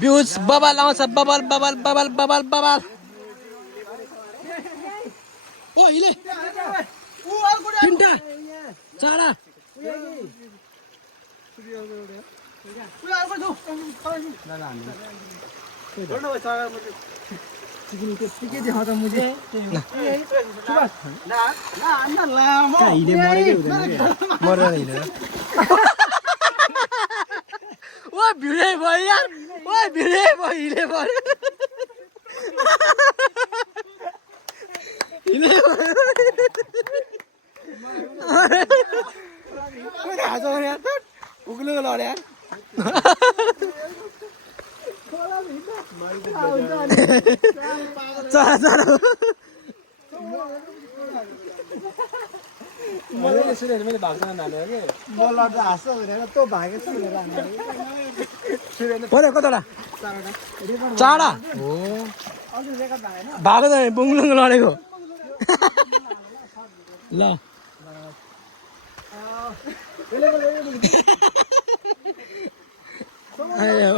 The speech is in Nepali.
Views bubble launch bubble bubble bubble bubble bubble. Oh ile. Tinta. Cara. Wah भिडै भयो यार wah भिडै भयो हिले भयो हिले भयो आज यार उग्लो लड्यो यार चला चला मैले सुने मैले भाग्न नाले के मलाई त हाँस्छ भनेर त भागे सुनेर परे कतडा चाडा हो अझै रेकर्ड भागेन भागो त बुङलुङ लडेको ल आयो